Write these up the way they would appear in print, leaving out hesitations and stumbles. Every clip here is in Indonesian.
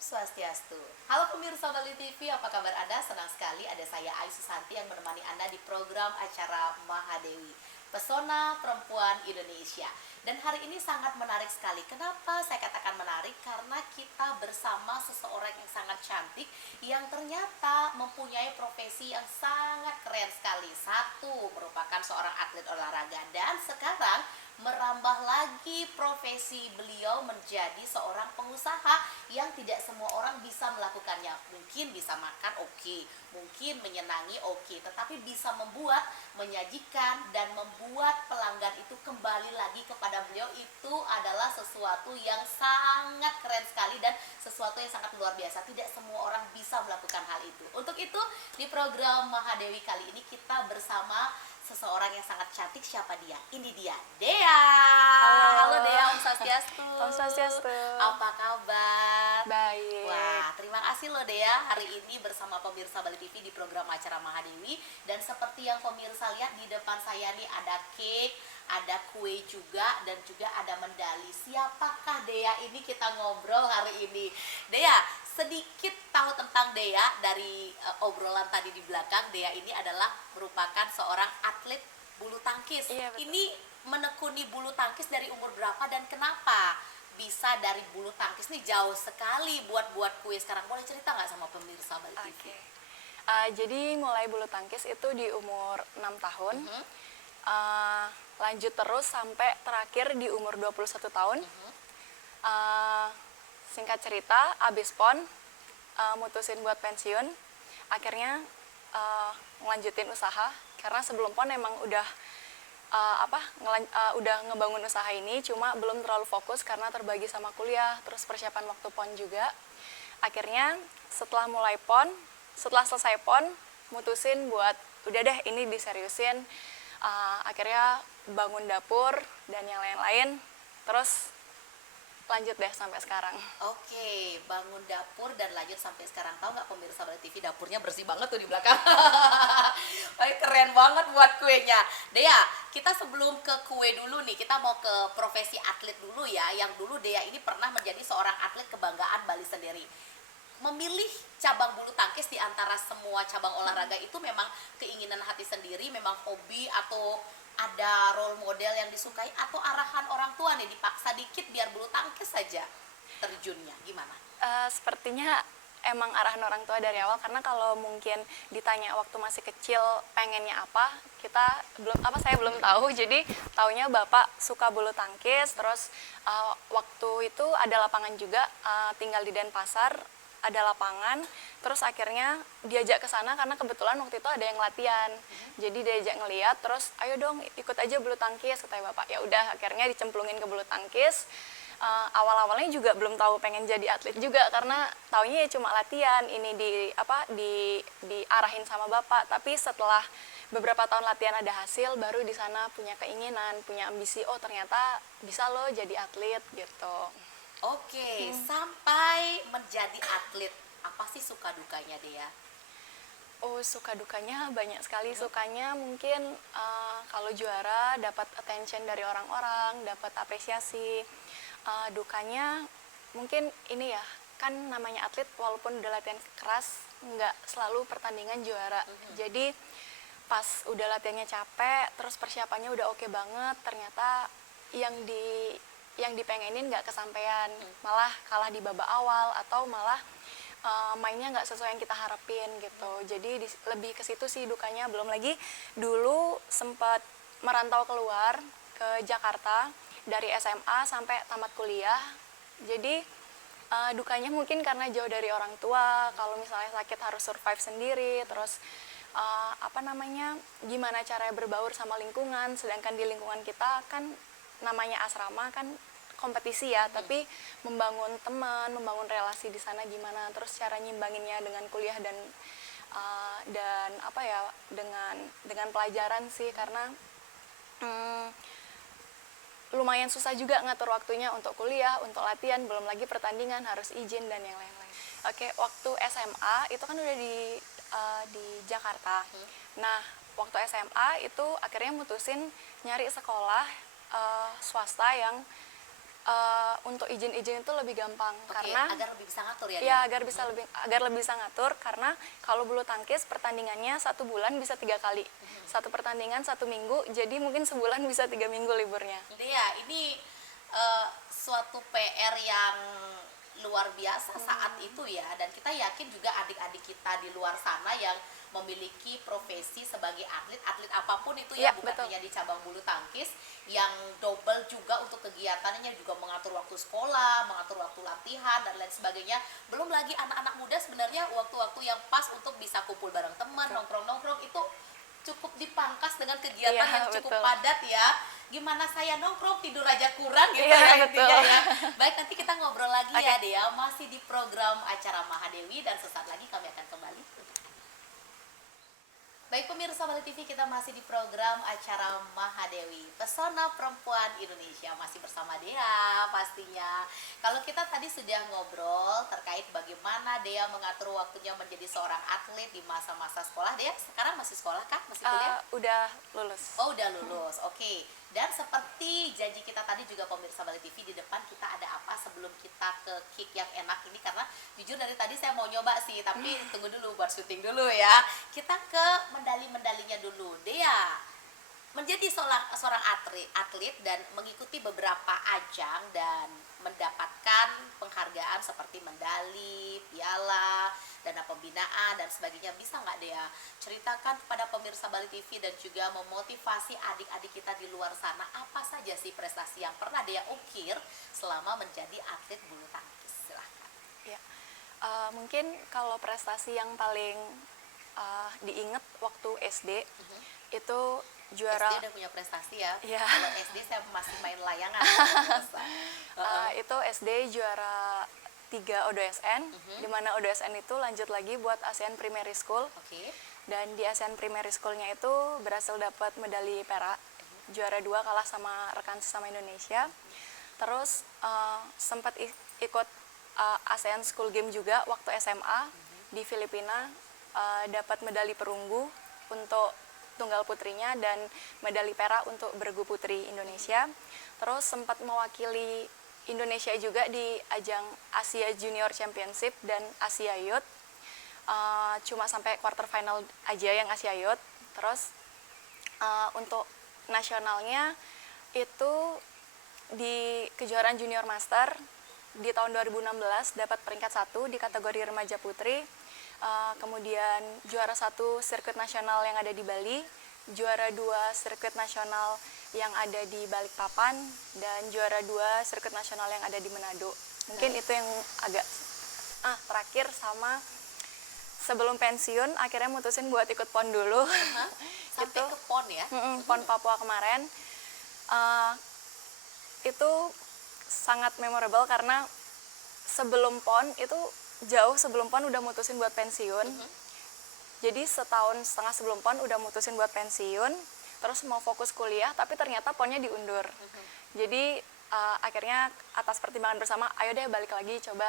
Swastiastu. Halo pemirsa Bali TV, apa kabar Anda? Senang sekali ada saya Ai Susanti yang menemani Anda di program acara Mahadewi, Pesona Perempuan Indonesia. Dan hari ini sangat menarik sekali. Kenapa saya katakan menarik? Karena kita bersama seseorang yang sangat cantik yang ternyata mempunyai profesi yang sangat keren sekali. Satu, merupakan seorang atlet olahraga dan sekarang merambah lagi profesi beliau menjadi seorang pengusaha yang tidak semua orang bisa melakukannya. Mungkin bisa makan oke, mungkin menyenangi oke, tetapi bisa membuat, menyajikan dan membuat pelanggan itu kembali lagi kepada beliau itu adalah sesuatu yang sangat keren sekali dan sesuatu yang sangat luar biasa. Tidak semua orang bisa melakukan hal itu. Untuk itu di program Mahadewi kali ini kita bersama seseorang yang sangat cantik. Siapa dia? Ini dia, Dea. Halo Dea, Om Swastiastu. Om Swastiastu. Apa kabar? Baik. Wah, terima kasih loh Dea hari ini bersama pemirsa Bali TV di program acara Mahadewi. Dan seperti yang pemirsa lihat di depan saya nih ada cake, ada kue juga dan juga ada medali. Siapakah Dea ini? Kita ngobrol hari ini. Dea, sedikit tahu tentang Dea dari obrolan tadi di belakang. Dea ini adalah merupakan seorang atlet bulu tangkis. Iya, betul. Ini menekuni bulu tangkis dari umur berapa dan kenapa bisa dari bulu tangkis nih jauh sekali buat kue sekarang? Boleh cerita nggak sama pemirsa Bali TV? Oke. Jadi mulai bulu tangkis itu di umur 6 tahun. Lanjut terus sampai terakhir di umur 21 tahun. Singkat cerita, abis PON, mutusin buat pensiun. Akhirnya ngelanjutin usaha. Karena sebelum PON emang udah udah ngebangun usaha ini, cuma belum terlalu fokus karena terbagi sama kuliah, terus persiapan waktu PON juga. Akhirnya setelah selesai PON, mutusin buat udah deh ini diseriusin. Akhirnya bangun dapur dan yang lain-lain, terus lanjut deh sampai sekarang. Oke, bangun dapur dan lanjut sampai sekarang. Tahu nggak pemirsa Bali TV, dapurnya bersih banget tuh di belakang. Wah, keren banget buat kuenya. Dea, kita sebelum ke kue dulu nih, kita mau ke profesi atlet dulu ya. Yang dulu Dea ini pernah menjadi seorang atlet kebanggaan Bali sendiri. Memilih cabang bulu tangkis di antara semua cabang olahraga itu memang keinginan hati sendiri, memang hobi, atau ada role model yang disukai, atau arahan orang tua nih dipaksa dikit biar bulu tangkis saja terjunnya? Gimana? Sepertinya emang arahan orang tua dari awal, karena kalau mungkin ditanya waktu masih kecil pengennya apa, saya belum tahu. Jadi taunya bapak suka bulu tangkis, terus waktu itu ada lapangan juga, tinggal di Denpasar, ada lapangan, terus akhirnya diajak ke sana karena kebetulan waktu itu ada yang latihan. Jadi diajak ngeliat, terus ayo dong ikut aja bulu tangkis, kata bapak. Ya udah, akhirnya dicemplungin ke bulu tangkis. Awal-awalnya juga belum tahu pengen jadi atlet juga, karena taunya ya cuma latihan, ini diarahin sama bapak. Tapi setelah beberapa tahun latihan ada hasil, baru di sana punya keinginan, punya ambisi, oh ternyata bisa loh jadi atlet gitu. Oke, sampai menjadi atlet, apa sih suka dukanya Dea? Oh, suka dukanya banyak sekali. Sukanya mungkin kalau juara dapat attention dari orang-orang, dapat apresiasi. Dukanya mungkin ini ya, kan namanya atlet walaupun udah latihan keras, nggak selalu pertandingan juara. Jadi pas udah latihannya capek, terus persiapannya udah oke banget, ternyata yang dipengenin nggak kesampaian, malah kalah di babak awal atau malah mainnya nggak sesuai yang kita harapin gitu. Jadi lebih ke situ sih dukanya. Belum lagi dulu sempat merantau keluar ke Jakarta dari SMA sampai tamat kuliah. Jadi dukanya mungkin karena jauh dari orang tua, kalau misalnya sakit harus survive sendiri, terus gimana caranya berbaur sama lingkungan, sedangkan di lingkungan kita kan namanya asrama kan kompetisi ya, tapi membangun teman, membangun relasi di sana gimana, terus cara nyimbanginnya dengan kuliah dan dengan pelajaran sih, karena lumayan susah juga ngatur waktunya untuk kuliah, untuk latihan, belum lagi pertandingan harus izin dan yang lain-lain. Oke, waktu SMA itu kan udah di Jakarta. Nah, waktu SMA itu akhirnya mutusin nyari sekolah swasta yang Untuk izin-izin itu lebih gampang Oke, karena agar lebih bisa ngatur ya ya dia. agar lebih bisa ngatur, karena kalau bulu tangkis pertandingannya 1 bulan bisa 3 kali, satu pertandingan 1 minggu, jadi mungkin sebulan bisa 3 minggu liburnya. Dea, ini suatu PR yang luar biasa saat itu ya, dan kita yakin juga adik-adik kita di luar sana yang memiliki profesi sebagai atlet apapun itu ya, Ya, bukan betul. hanya di cabang bulu tangkis, yang double juga untuk kegiatannya, juga mengatur waktu sekolah, mengatur waktu latihan dan lain sebagainya. Belum lagi anak-anak muda sebenarnya waktu-waktu yang pas untuk bisa kumpul bareng teman, nongkrong-nongkrong itu cukup dipangkas dengan kegiatan Iya, yang cukup betul. padat ya. Gimana saya nongkrong tidur aja kurang gitu Iya, ya intinya betul. ya. Baik, nanti kita ngobrol lagi Oke. ya Dea, masih di program acara Mahadewi, dan sesaat lagi kami akan kembali. Baik pemirsa Bali TV, kita masih di program acara Mahadewi, Pesona Perempuan Indonesia, masih bersama Dea pastinya. Kalau kita tadi sudah ngobrol terkait bagaimana Dea mengatur waktunya menjadi seorang atlet di masa-masa sekolah. Dea sekarang masih sekolah kah? Masih kuliah? Udah lulus. Oh, udah lulus. Oke. Dan seperti janji kita tadi juga pemirsa Bali TV, di depan kita ada apa sebelum kita ke kick yang enak ini, karena jujur dari tadi saya mau nyoba sih, tapi tunggu dulu buat syuting dulu ya. Kita ke medali-medalinya dulu. Dea, menjadi seorang atlet dan mengikuti beberapa ajang dan mendapatkan penghargaan seperti medali, piala, dana pembinaan dan sebagainya. Bisa nggak Dea ceritakan kepada pemirsa Bali TV dan juga memotivasi adik-adik kita di luar sana, apa saja sih prestasi yang pernah Dea ukir selama menjadi atlet bulu tangkis? Silahkan. Ya. Mungkin kalau prestasi yang paling diingat waktu SD itu juara. SD udah punya prestasi ya. Iya. Kalau SD saya masih main layangan. Itu SD juara 3 ODSN, di mana ODSN itu lanjut lagi buat ASEAN Primary School. Oke. Dan di ASEAN Primary School-nya itu berhasil dapat medali perak, juara 2 kalah sama rekan sesama Indonesia. Terus sempat ikut ASEAN School Game juga waktu SMA di Filipina, dapat medali perunggu untuk tunggal putrinya dan medali perak untuk bergu putri Indonesia. Terus sempat mewakili Indonesia juga di ajang Asia Junior Championship dan Asia Youth. Cuma sampai quarter final aja yang Asia Youth. Terus untuk nasionalnya itu di kejuaraan Junior Master di tahun 2016 dapat peringkat 1 di kategori remaja putri. Kemudian juara 1 sirkuit nasional yang ada di Bali, juara 2 sirkuit nasional yang ada di Balikpapan, dan juara 2 sirkuit nasional yang ada di Manado. Mungkin itu yang agak terakhir. Sama sebelum pensiun akhirnya mutusin buat ikut PON dulu. Sampai ke PON ya? PON Papua kemarin. Itu sangat memorable karena sebelum PON itu jauh sebelum PON udah mutusin buat pensiun. Jadi setahun setengah sebelum PON udah mutusin buat pensiun, terus mau fokus kuliah, tapi ternyata PON-nya diundur. Jadi akhirnya atas pertimbangan bersama, ayo deh balik lagi, coba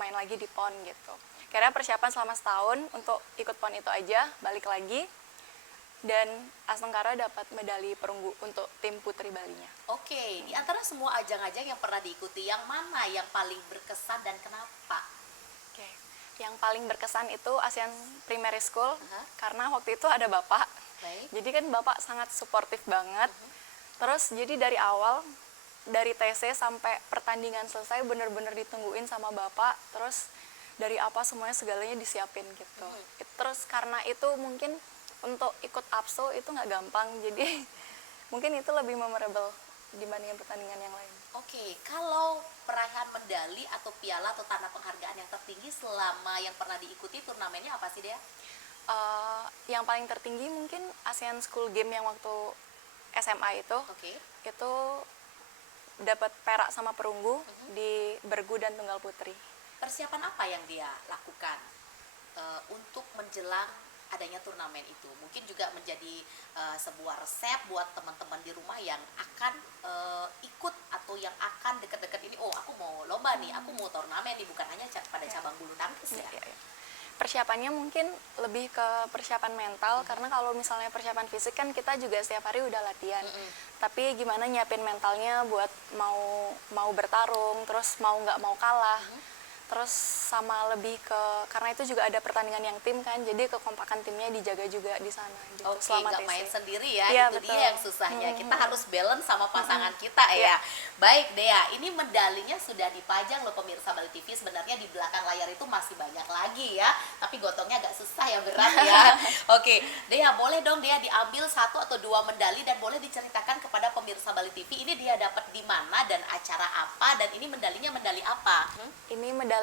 main lagi di PON gitu. Akhirnya persiapan selama setahun untuk ikut PON itu aja, balik lagi. Dan Astengkara dapat medali perunggu untuk tim putri Balinya. Oke, di antara semua ajang-ajang yang pernah diikuti, yang mana yang paling berkesan dan kenapa? Oke. Yang paling berkesan itu ASEAN Primary School, karena waktu itu ada Bapak. Baik. Jadi kan Bapak sangat suportif banget. Terus jadi dari awal, dari TC sampai pertandingan selesai bener-bener ditungguin sama Bapak. Terus dari apa semuanya segalanya disiapin gitu. Terus karena itu mungkin untuk ikut APSO itu nggak gampang. Jadi mungkin itu lebih memorable dibandingin pertandingan yang lain. Oke, kalau peraihan medali atau piala atau tanda penghargaan yang tertinggi selama yang pernah diikuti turnamennya apa sih Dea? Yang paling tertinggi mungkin ASEAN School Game yang waktu SMA itu. Oke. Itu dapat perak sama perunggu di bergu dan tunggal putri. Persiapan apa yang dia lakukan untuk menjelang adanya turnamen itu? Mungkin juga menjadi sebuah resep buat teman-teman di rumah yang akan ikut atau yang akan deket-deket ini, oh aku mau lomba nih, aku mau turnamen nih, bukan hanya pada cabang bulu tangkis ya. persiapannya mungkin lebih ke persiapan mental, karena kalau misalnya persiapan fisik kan kita juga setiap hari udah latihan. Tapi gimana nyiapin mentalnya buat mau bertarung, terus mau nggak mau kalah. Terus sama lebih ke, karena itu juga ada pertandingan yang tim kan, jadi kekompakan timnya dijaga juga di sana gitu. Oke, Selama nggak TC. main sendiri ya, Iya, itu betul. dia yang susahnya. Kita harus balance sama pasangan kita Iya. ya. Baik Dea, ini medalinya sudah dipajang loh pemirsa Bali TV. Sebenarnya di belakang layar itu masih banyak lagi ya, tapi gotongnya agak susah ya, berat ya. Oke, Dea boleh dong Dea diambil 1 atau 2 medali dan boleh diceritakan kepada pemirsa Bali TV ini dia dapat di mana dan acara apa, dan ini medalinya medali apa? Ini medali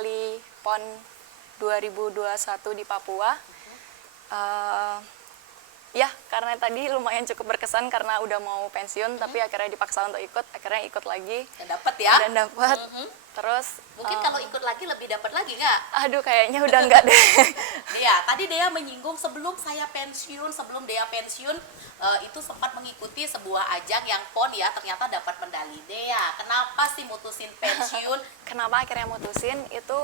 PON 2021 di Papua. Ya, karena tadi lumayan cukup berkesan karena udah mau pensiun, tapi akhirnya dipaksa untuk ikut, akhirnya ikut lagi Dan dapat ya? dan dapat. Terus Mungkin kalau ikut lagi lebih dapat lagi nggak? aduh kayaknya udah enggak deh. Dea, tadi Dea menyinggung sebelum saya pensiun, sebelum Dea pensiun itu sempat mengikuti sebuah ajang yang PON ya, ternyata dapat medali. Dea, kenapa sih mutusin pensiun? Kenapa akhirnya mutusin itu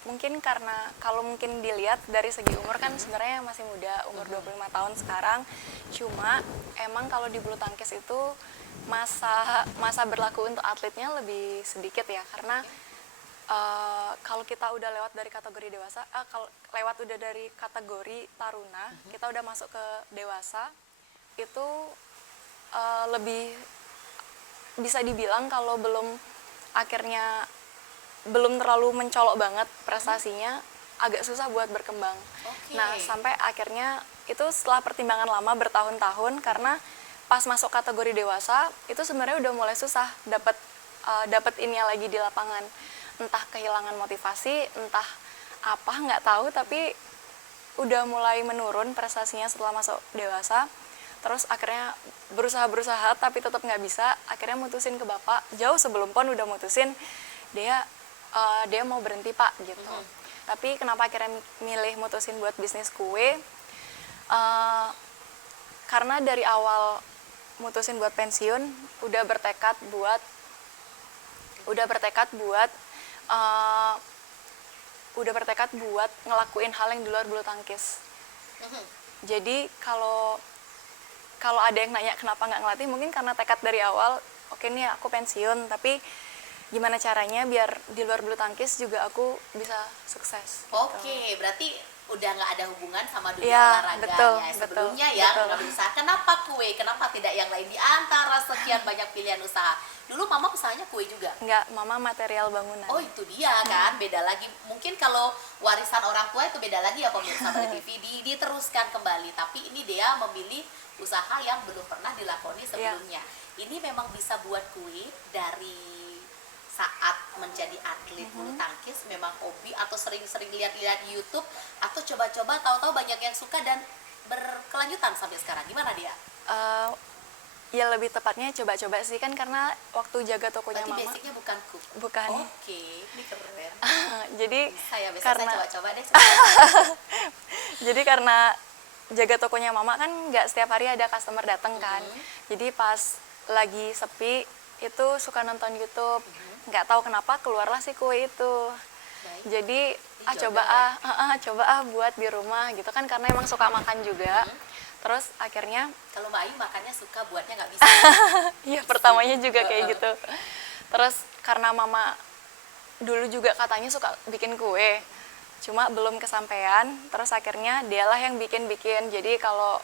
mungkin karena kalau mungkin dilihat dari segi umur kan sebenarnya masih muda, umur 25 tahun sekarang. Cuma emang kalau di bulu tangkis itu masa berlaku untuk atletnya lebih sedikit ya, karena kalau kita udah lewat dari kategori dewasa, kalau lewat udah dari kategori taruna, kita udah masuk ke dewasa, itu lebih bisa dibilang kalau akhirnya belum terlalu mencolok banget prestasinya, agak susah buat berkembang. Oke. Nah, sampai akhirnya itu setelah pertimbangan lama bertahun-tahun, karena pas masuk kategori dewasa itu sebenarnya udah mulai susah dapat ini lagi di lapangan. Entah kehilangan motivasi, entah apa nggak tahu, tapi udah mulai menurun prestasinya setelah masuk dewasa. Terus akhirnya berusaha tapi tetap nggak bisa. Akhirnya mutusin ke bapak, jauh sebelum PON udah mutusin dia mau berhenti pak gitu. Tapi kenapa akhirnya milih mutusin buat bisnis kue? Karena dari awal mutusin buat pensiun udah bertekad buat ngelakuin hal yang di luar bulu tangkis. Jadi kalau ada yang nanya kenapa nggak ngelatih, mungkin karena tekad dari awal, oke nih aku pensiun, tapi gimana caranya biar di luar bulu tangkis juga aku bisa sukses. Oke, berarti udah nggak ada hubungan sama dunia Iya, olahraga betul, ya sebelumnya ya, betul. nggak berusaha. Kenapa kue? Kenapa tidak yang lain di antara sekian banyak pilihan usaha? Dulu mama usahanya kue juga. Nggak, mama material bangunan. Oh itu dia kan, beda lagi. Mungkin kalau warisan orang tua itu beda lagi ya pemirsa Bali TV, diteruskan kembali. Tapi ini dia memilih usaha yang belum pernah dilakoni sebelumnya. Ini memang bisa buat kue dari saat menjadi atlet bulu tangkis, memang hobi atau sering-sering lihat-lihat di YouTube atau coba-coba tahu-tahu banyak yang suka dan berkelanjutan sampai sekarang. Gimana dia? Ya lebih tepatnya coba-coba sih, kan karena waktu jaga tokonya Berarti mama. basicnya bukan cook. Bukan. Oke, ini keren. Jadi Saya besok karena saya coba-coba deh. jadi karena jaga tokonya mama kan nggak setiap hari ada customer datang kan. Jadi pas lagi sepi itu suka nonton YouTube. Nggak tahu kenapa keluarlah si kue itu. Baik. Jadi Dicoba coba buat di rumah gitu kan, karena emang suka makan juga. Terus akhirnya Kalau Mbak Ayu makannya suka, buatnya nggak bisa. iya pertamanya juga kayak gitu. Terus karena mama dulu juga katanya suka bikin kue, cuma belum kesampaian. Terus akhirnya dialah yang bikin. Jadi kalau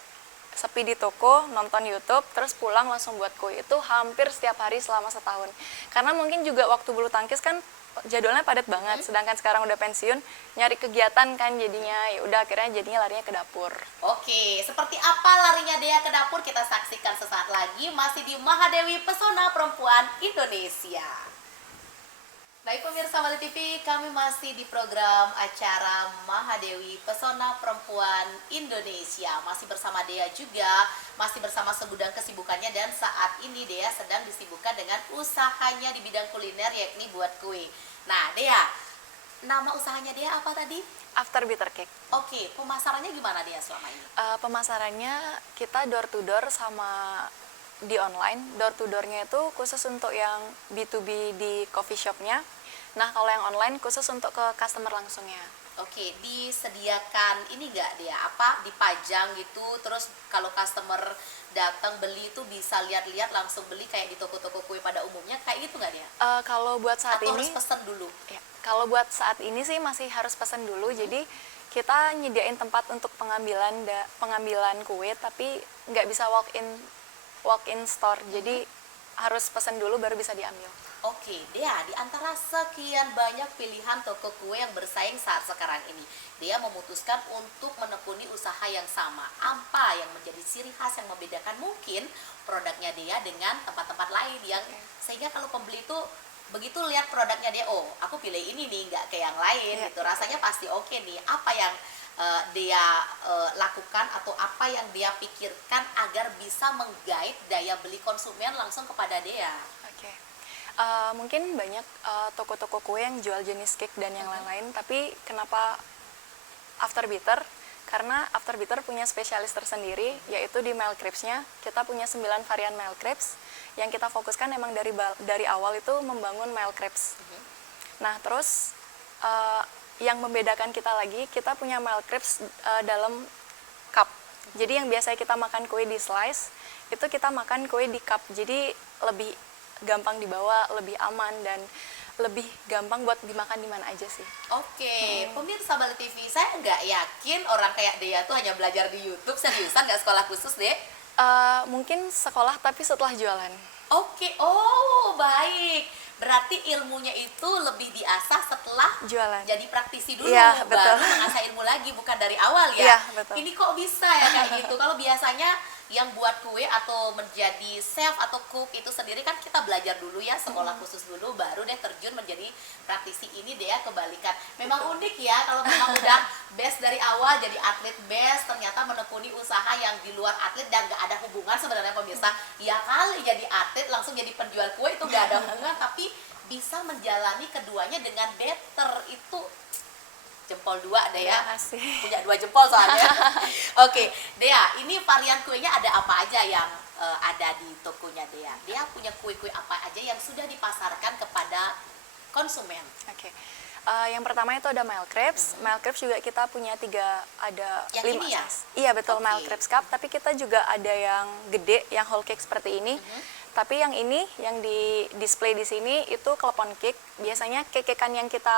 sepi di toko, nonton YouTube, terus pulang langsung buat kue. Itu hampir setiap hari selama setahun. Karena mungkin juga waktu bulu tangkis kan jadwalnya padat banget, sedangkan sekarang udah pensiun, nyari kegiatan kan jadinya, ya udah akhirnya jadinya larinya ke dapur. Oke, seperti apa larinya Dea ke dapur kita saksikan sesaat lagi, masih di Mahadewi Pesona Perempuan Indonesia. Baik pemirsa Bali TV, kami masih di program acara Mahadewi Pesona Perempuan Indonesia. Masih bersama Dea juga, masih bersama segudang kesibukannya, dan saat ini Dea sedang disibukkan dengan usahanya di bidang kuliner, yakni buat kue. Nah Dea, nama usahanya Dea apa tadi? After Bitter Cake. Oke, pemasarannya gimana Dea selama ini? Pemasarannya kita door to door sama di online. Door to doornya itu khusus untuk yang B2B di coffee shopnya, Nah, kalau yang online khusus untuk ke customer langsungnya. Oke, disediakan ini nggak dia apa dipajang gitu, terus kalau customer datang beli itu bisa lihat-lihat langsung beli kayak di toko-toko kue pada umumnya kayak gitu nggak dia? Kalau buat saat Atau ini, harus pesen dulu? ya, kalau buat saat ini sih masih harus pesan dulu. Jadi kita nyediain tempat untuk pengambilan kue, tapi nggak bisa walk in store. Jadi harus pesan dulu baru bisa diambil. Oke, Dea, di antara sekian banyak pilihan toko kue yang bersaing saat sekarang ini, Dea memutuskan untuk menekuni usaha yang sama. Apa yang menjadi ciri khas yang membedakan mungkin produknya Dea dengan tempat-tempat lain yang sehingga kalau pembeli itu begitu lihat produknya dia, oh, aku pilih ini nih, nggak ke yang lain Iya. gitu. Rasanya pasti oke nih. Apa yang Dea lakukan atau apa yang Dea pikirkan agar bisa menggait daya beli konsumen langsung kepada Dea? Oke. Mungkin banyak toko-toko kue yang jual jenis cake dan yang lain-lain, tapi kenapa After Bitter? Karena After Bitter punya spesialis tersendiri, yaitu di Mel Crepes-nya. Kita punya 9 varian Mel Crepes, yang kita fokuskan emang dari awal itu membangun Mel Crepes. Nah, terus yang membedakan kita lagi, kita punya Mel Crepes dalam cup. Jadi yang biasanya kita makan kue di slice, itu kita makan kue di cup. Jadi lebih gampang dibawa, lebih aman, dan lebih gampang buat dimakan di mana aja sih. Oke, pemirsa Bali TV, saya nggak yakin orang kayak Dea tuh hanya belajar di YouTube, seriusan nggak sekolah khusus, Dek? Mungkin sekolah tapi setelah jualan. Oke, oh baik. Berarti ilmunya itu lebih diasah setelah Jualan. jadi praktisi dulu, Iya, baru betul. mengasah ilmu lagi, bukan dari awal ya? Iya, betul. Ini kok bisa ya kayak gitu? Kalau biasanya yang buat kue atau menjadi chef atau cook itu sendiri kan kita belajar dulu ya, sekolah khusus dulu, baru deh terjun menjadi praktisi. Ini deh ya kebalikan. Memang unik ya, kalau memang udah best dari awal jadi atlet best, ternyata menekuni usaha yang di luar atlet dan gak ada hubungan sebenarnya pemirsa. Ya kali jadi atlet langsung jadi penjual kue itu gak ada hubungan, tapi bisa menjalani keduanya dengan better, itu jempol 2 deh ya. Terima kasih. Punya 2 jempol soalnya. Oke, Dea, ini varian kuenya ada apa aja yang ada di tokonya Dea? Dea punya kue-kue apa aja yang sudah dipasarkan kepada konsumen? Oke. Yang pertama itu ada Mel Crepes. Mel Crepes juga kita punya ada Yang 5 ini ya? size. Iya betul, Oke. Mel Crepes Cup. Tapi kita juga ada yang gede, yang whole cake seperti ini. Tapi yang ini, yang di display di sini itu klepon cake. Biasanya cake-cakean yang kita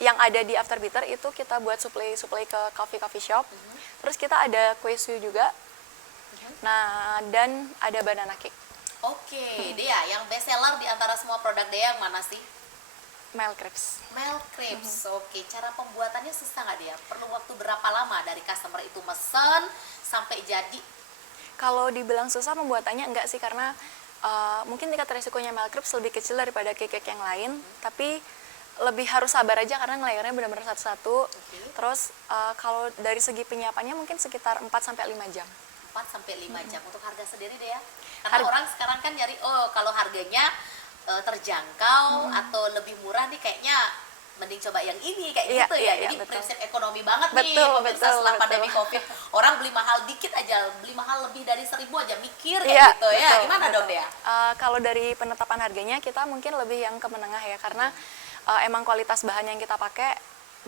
yang ada di After Bitter itu kita buat supply ke coffee shop. Terus kita ada kue suyu juga. Nah, dan ada banana cake. Oke, Dea, yang best seller di antara semua produk Dea yang mana sih? Mel Crepes. Mel Crepes. Oke, cara pembuatannya susah nggak Dea? Perlu waktu berapa lama dari customer itu mesen sampai jadi? Kalau dibilang susah pembuatannya enggak sih, karena mungkin tingkat resikonya Mel Crepes lebih kecil daripada cake yang lain, tapi lebih harus sabar aja karena ngelayarnya benar-benar satu-satu. Terus kalau dari segi penyiapannya mungkin sekitar 4 sampai 5 jam. 4 sampai 5 jam. Untuk harga sendiri deh ya. Karena orang sekarang kan nyari, oh kalau harganya terjangkau atau lebih murah nih kayaknya mending coba yang ini kayak Iya, gitu ya. iya, Jadi betul. prinsip ekonomi banget nih Betul, pemirsa betul, setelah betul. pandemi Covid. Orang beli mahal dikit aja, beli mahal lebih dari 1.000 aja mikir kayak Iya, gitu ya. betul, Gimana betul. dong Dea? Kalau dari penetapan harganya kita mungkin lebih yang ke menengah ya, karena emang kualitas bahan yang kita pakai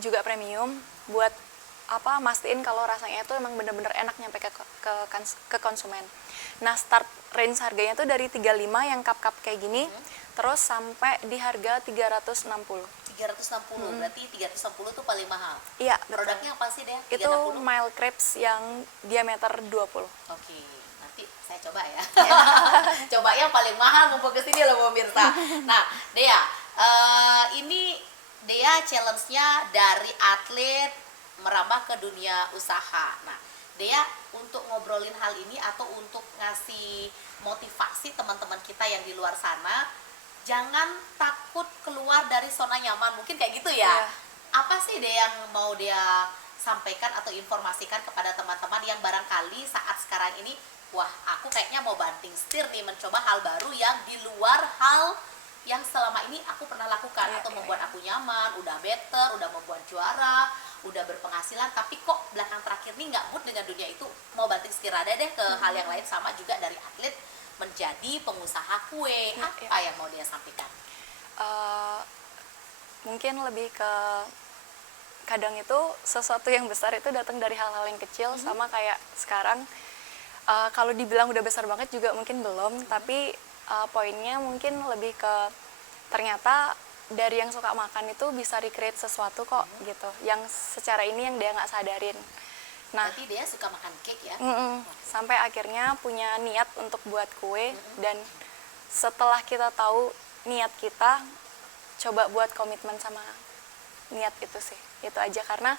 juga premium buat mastiin kalau rasanya itu emang bener-bener enak nyampe ke konsumen. Nah, start range harganya tuh dari 35 yang cup-cup kayak gini, terus sampai di harga 360. 360, berarti 360 tuh paling mahal. Iya, betul. Produknya apa sih Dea? Itu 360? Mile Crepes yang diameter 20. Oke, nanti saya coba ya. Coba yang paling mahal mumpung kesini loh pemirsa. Nah, Dea, ini Dea challenge-nya dari atlet merambah ke dunia usaha. Nah, Dea untuk ngobrolin hal ini atau untuk ngasih motivasi teman-teman kita yang di luar sana, jangan takut keluar dari zona nyaman. Mungkin kayak gitu ya. Iya. Apa sih Dea yang mau Dea sampaikan atau informasikan kepada teman-teman yang barangkali saat sekarang ini, wah aku kayaknya mau banting setir nih, mencoba hal baru yang di luar hal yang selama ini aku pernah lakukan, Iya, atau iya, membuat iya. aku nyaman, udah better, udah membuat juara, udah berpenghasilan, tapi kok belakang terakhir nih nggak mood dengan dunia itu, mau banting setir ada deh ke hal yang lain. Sama juga dari atlet menjadi pengusaha kue. Iya, Apa yang mau dia sampaikan? eh, mungkin lebih ke kadang itu sesuatu yang besar itu datang dari hal-hal yang kecil, sama kayak sekarang kalau dibilang udah besar banget juga mungkin belum, tapi poinnya mungkin lebih ke ternyata dari yang suka makan itu bisa recreate sesuatu kok gitu, yang secara ini yang dia nggak sadarin. Nah, Berarti dia suka makan cake ya? sampai akhirnya punya niat untuk buat kue, dan setelah kita tahu niat kita, coba buat komitmen sama niat itu sih. Itu aja, karena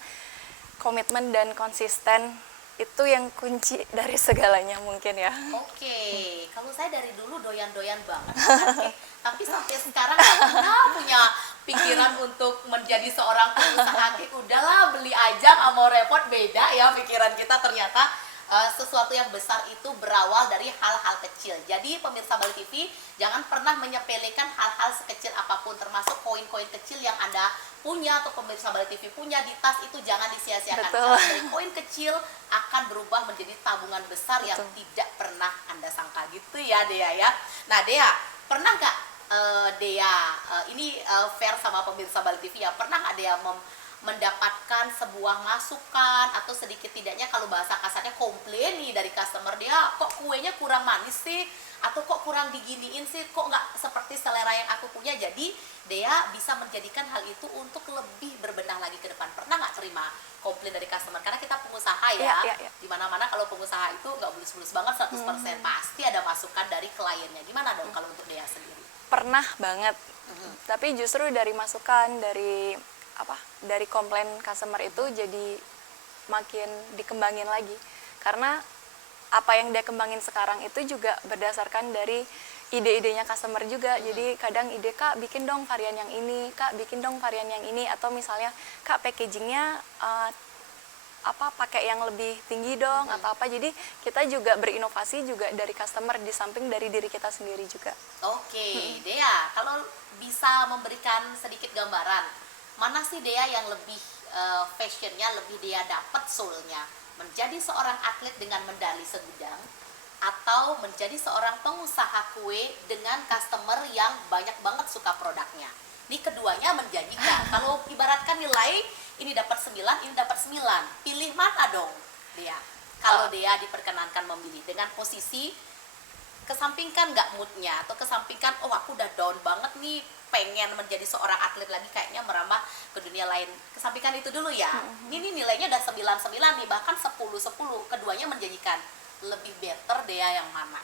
komitmen dan konsisten itu yang kunci dari segalanya mungkin ya. Oke, kalau saya dari dulu doyan-doyan banget makan cake, tapi sampai sekarang nggak pernah punya pikiran untuk menjadi seorang pengusaha cake. Udahlah, beli aja, nggak mau repot. Beda ya pikiran kita ternyata. Sesuatu yang besar itu berawal dari hal-hal kecil. Jadi pemirsa Bali TV, jangan pernah menyepelekan hal-hal sekecil apapun, termasuk koin-koin kecil yang Anda punya atau pemirsa Bali TV punya di tas itu jangan disia-siakan. Betul. Karena dari koin kecil akan berubah menjadi tabungan besar yang Betul. tidak pernah Anda sangka, gitu ya Dea ya. Nah Dea, pernah nggak ini fair sama pemirsa Bali TV ya, pernah nggak Dea mendapatkan sebuah masukan atau sedikit tidaknya kalau bahasa kasarnya komplain nih dari customer, dia kok kuenya kurang manis sih, atau kok kurang diginiin sih, kok nggak seperti selera yang aku punya. Jadi Dea bisa menjadikan hal itu untuk lebih berbenah lagi ke depan. Pernah nggak terima komplain dari customer? Karena kita pengusaha ya, Iya. di mana-mana kalau pengusaha itu nggak bulus-bulus banget 100%, pasti ada masukan dari kliennya. Gimana dong kalau untuk Dea sendiri? Pernah banget. Tapi justru dari masukan, dari komplain customer itu jadi makin dikembangin lagi, karena apa yang dia kembangin sekarang itu juga berdasarkan dari ide-idenya customer juga. Jadi kadang ide, Kak bikin dong varian yang ini, Kak bikin dong varian yang ini, atau misalnya Kak packagingnya pakai yang lebih tinggi dong, atau apa. Jadi kita juga berinovasi juga dari customer, di samping dari diri kita sendiri juga. Oke, Dea, kalau bisa memberikan sedikit gambaran, mana sih Dea yang lebih fashionnya, lebih Dea dapat soulnya? Menjadi seorang atlet dengan medali segudang, atau menjadi seorang pengusaha kue dengan customer yang banyak banget suka produknya? Ini keduanya menjanjikan. Kalau ibaratkan nilai, ini dapat 9, ini dapat 9. Pilih mana dong, Dea? Kalau Dea diperkenankan memilih dengan posisi, kesampingkan nggak moodnya, atau kesampingkan, oh aku udah down banget nih, pengen menjadi seorang atlet lagi, kayaknya merambah ke dunia lain. Kesampingkan itu dulu ya. Ini nilainya udah 9-9 nih, bahkan 10-10. Keduanya menjanjikan. Lebih better Dea yang mana?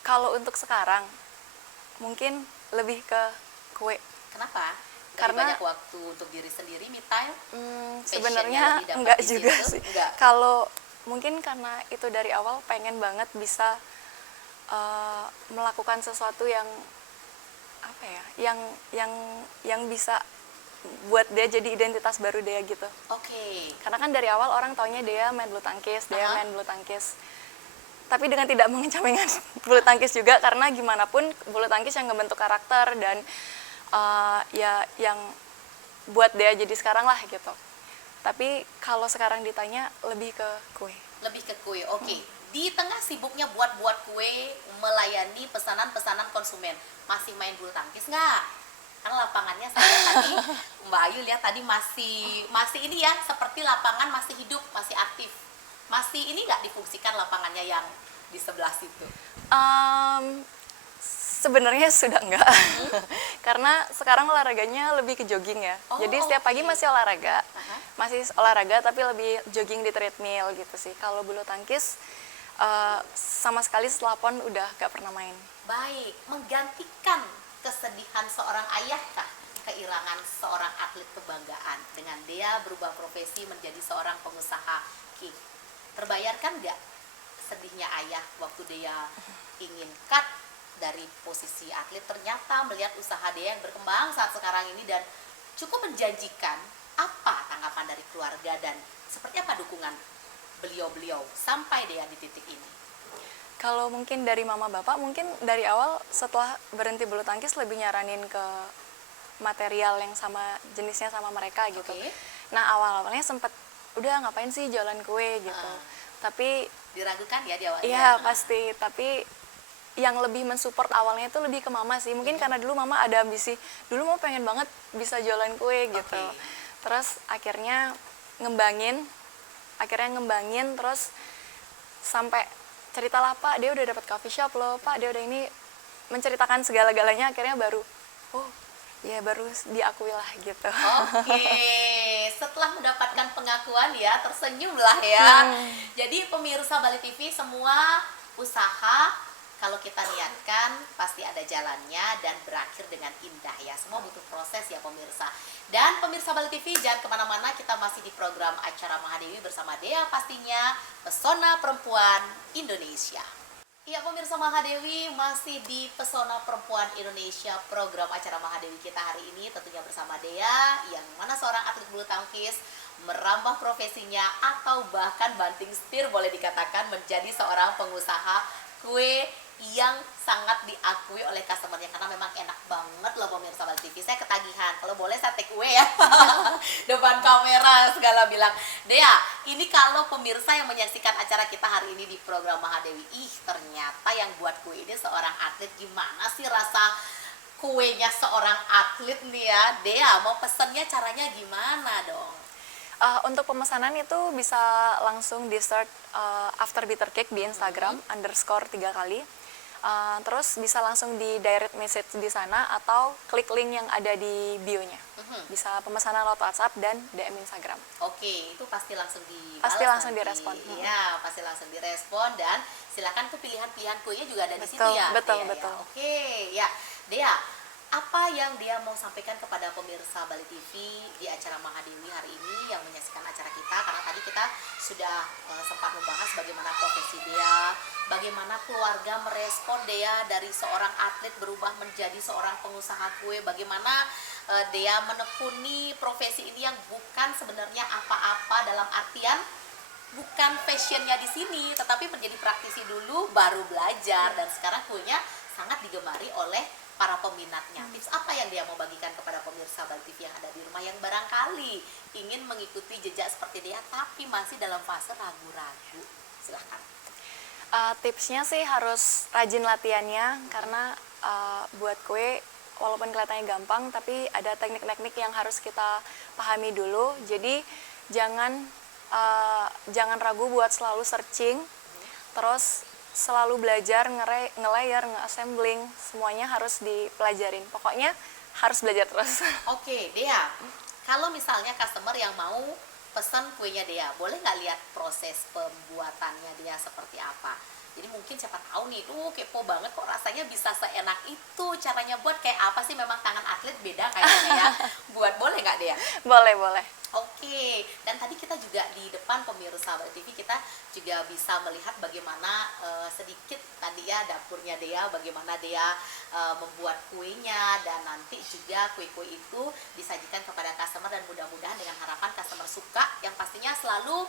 Kalau untuk sekarang mungkin lebih ke kue. Kenapa? Karena banyak waktu untuk diri sendiri, me time? Sebenarnya lebih dapat enggak di juga situ? sih. Enggak. Kalau mungkin karena itu dari awal pengen banget bisa melakukan sesuatu yang yang bisa buat dia jadi identitas baru dia gitu. Oke. Karena kan dari awal orang taunya dia main bulu tangkis, Aha. main bulu tangkis. Tapi dengan tidak mengecampingkan bulu tangkis juga, karena gimana pun bulu tangkis yang ngebentuk karakter dan ya yang buat dia jadi sekarang lah gitu. Tapi kalau sekarang ditanya lebih ke kue. Lebih ke kue, oke. Di tengah sibuknya buat kue, melayani pesanan-pesanan konsumen, masih main bulu tangkis nggak? Kan lapangannya saya tadi, Mbak Ayu lihat tadi masih ini ya, seperti lapangan masih hidup, masih aktif. Masih ini nggak difungsikan lapangannya yang di sebelah situ? Sebenarnya sudah enggak. Karena sekarang olahraganya lebih ke jogging ya. Oh, Jadi setiap pagi oke. masih olahraga. Aha. Masih olahraga tapi lebih jogging di treadmill gitu sih. Kalau bulu tangkis sama sekali setelah PON udah gak pernah main. Baik, menggantikan kesedihan seorang ayahkah kehilangan seorang atlet kebanggaan dengan Dea berubah profesi menjadi seorang pengusaha cake? Terbayarkan nggak sedihnya ayah waktu Dea ingin cut dari posisi atlet, ternyata melihat usaha Dea yang berkembang saat sekarang ini dan cukup menjanjikan? Apa tanggapan dari keluarga dan seperti apa dukungan beliau-beliau sampai Dea di titik ini? Kalau mungkin dari mama bapak, mungkin dari awal setelah berhenti bulu tangkis lebih nyaranin ke material yang sama jenisnya sama mereka gitu. Oke. Nah awalnya sempet udah ngapain sih jualan kue gitu. Tapi Diragukan ya di awalnya? iya pasti, tapi yang lebih mensupport awalnya itu lebih ke mama sih. Mungkin karena dulu mama ada ambisi, dulu mau pengen banget bisa jualan kue gitu. Oke. Terus akhirnya ngembangin terus sampai cerita lah, Pak dia udah dapat coffee shop loh, Pak dia udah ini, menceritakan segala-galanya, akhirnya baru oh ya baru diakui lah gitu. Oke, setelah mendapatkan pengakuan ya tersenyumlah ya. Jadi pemirsa Bali TV, semua usaha kalau kita niatkan pasti ada jalannya dan berakhir dengan indah ya. Semua butuh proses ya pemirsa. Dan pemirsa Bali TV jangan kemana-mana, kita masih di program acara Mahadewi bersama Dea pastinya, Pesona Perempuan Indonesia. Ya pemirsa Mahadewi, masih di Pesona Perempuan Indonesia, program acara Mahadewi kita hari ini tentunya bersama Dea, yang mana seorang atlet bulu tangkis merambah profesinya atau bahkan banting setir boleh dikatakan menjadi seorang pengusaha kue yang sangat diakui oleh customernya karena memang enak banget loh pemirsa Bali TV. Saya ketagihan, kalau boleh saya take away ya depan kamera segala bilang, Dea, ini kalau pemirsa yang menyaksikan acara kita hari ini di program Mahadewi, ternyata yang buat kue ini seorang atlet. Gimana sih rasa kuenya seorang atlet nih ya? Dea, mau pesennya caranya gimana dong? Untuk pemesanan itu bisa langsung di search After Bitter Cake di Instagram _3 kali. Terus bisa langsung di direct message di sana atau klik link yang ada di bio-nya. Bisa pemesanan lewat WhatsApp dan DM Instagram. Oke, itu pasti langsung Pasti langsung direspon. Iya, pasti langsung direspon, dan silakan tuh pilihan-pilihan kuenya juga ada di situ Betul, ya. betul, Dea, betul. Ya. Oke, ya. Dea, apa yang dia mau sampaikan kepada pemirsa Bali TV di acara Mahadewi hari ini yang menyaksikan acara kita? Karena tadi kita sudah sempat membahas bagaimana profesi Dea, bagaimana keluarga merespon Dea dari seorang atlet berubah menjadi seorang pengusaha kue, bagaimana Dea menekuni profesi ini yang bukan sebenarnya apa-apa, dalam artian bukan passionnya di sini, tetapi menjadi praktisi dulu baru belajar, dan sekarang kuenya sangat digemari oleh para peminatnya. Tips apa yang dia mau bagikan kepada pemirsa Bali TV yang ada di rumah yang barangkali ingin mengikuti jejak seperti dia tapi masih dalam fase ragu-ragu? Silahkan. Tipsnya sih harus rajin latihannya, karena buat kue walaupun kelihatannya gampang tapi ada teknik-teknik yang harus kita pahami dulu. Jadi jangan ragu buat selalu searching, terus selalu belajar nge-layer, nge-assembling, semuanya harus dipelajarin. Pokoknya harus belajar terus. Oke, Dea, kalau misalnya customer yang mau pesan kuenya Dea, boleh nggak lihat proses pembuatannya Dea seperti apa? Jadi mungkin siapa tahu nih, kepo banget kok rasanya bisa seenak itu, caranya buat kayak apa sih, memang tangan atlet beda kayaknya ya. Buat boleh nggak Dea? Boleh. Oke, dan tadi kita juga di depan pemirsa Bali TV kita juga bisa melihat bagaimana sedikit tadi ya dapurnya Dea, bagaimana Dea membuat kuenya, dan nanti juga kue-kue itu disajikan kepada customer, dan mudah-mudahan dengan harapan customer suka, yang pastinya selalu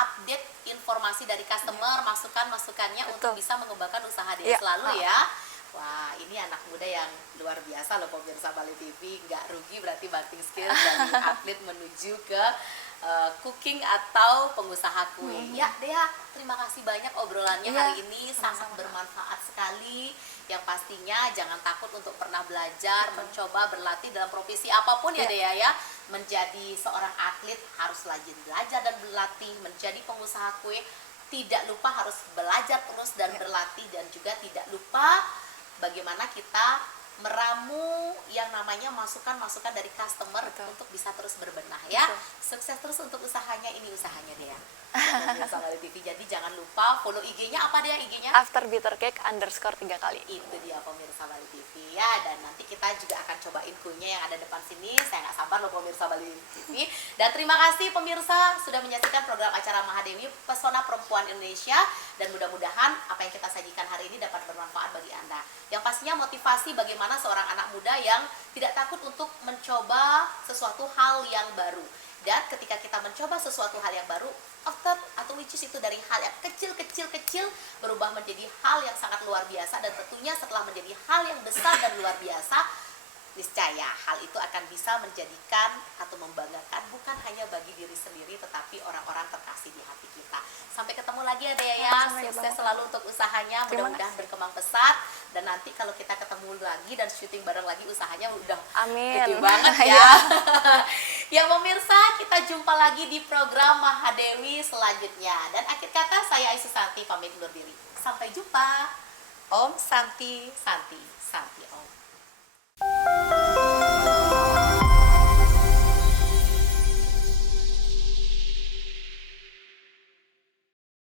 update informasi dari customer, masukan-masukannya untuk bisa mengembangkan usaha Dea selalu ya. Wah, ini anak muda yang luar biasa loh pemirsa Bali TV. Nggak rugi berarti banting skill dari atlet menuju ke cooking atau pengusaha kue. Ya Dea, terima kasih banyak obrolannya hari ini, sangat bermanfaat sekali. Yang pastinya jangan takut untuk pernah belajar, mencoba berlatih dalam profesi apapun ya Dea ya. Menjadi seorang atlet harus rajin belajar dan berlatih, menjadi pengusaha kue tidak lupa harus belajar terus dan berlatih, dan juga tidak lupa bagaimana kita meramu yang namanya masukan-masukan dari customer untuk bisa terus berbenah ya. Sukses terus untuk usahanya, ini usahanya Dea. Pemirsa Bali TV, jadi jangan lupa follow IG-nya, apa Dea IG-nya? After Bitter Cake _3 kali. Itu dia pemirsa Bali TV ya, dan nanti kita juga akan cobain kuenya yang ada depan sini. Saya nggak sabar loh pemirsa Bali TV. Dan terima kasih pemirsa sudah menyaksikan program acara Mahadewi, Pesona Perempuan Indonesia, dan mudah-mudahan apa yang kita sajikan hari ini dapat bermanfaat bagi Anda. Yang pastinya motivasi bagaimana seorang anak muda yang tidak takut untuk mencoba sesuatu hal yang baru. Dan ketika kita mencoba sesuatu hal yang baru, atau which is itu dari hal yang kecil berubah menjadi hal yang sangat luar biasa, dan tentunya setelah menjadi hal yang besar dan luar biasa, niscaya hal itu akan bisa menjadikan atau membanggakan bukan hanya bagi diri sendiri tetapi orang-orang terkasih di hati kita. Sampai ketemu lagi ya Dea ya, Sampai ketemu. sukses selalu untuk usahanya, Terima mudah-mudahan kasih. berkembang pesat, dan nanti kalau kita ketemu lagi dan syuting bareng lagi usahanya udah Amin. gede banget ya. Iya. Ya pemirsa, kita jumpa lagi di program Mahadewi selanjutnya, dan akhir kata saya Aisu Santi pamit undur diri. Sampai jumpa. Om Santi Santi Santi Om.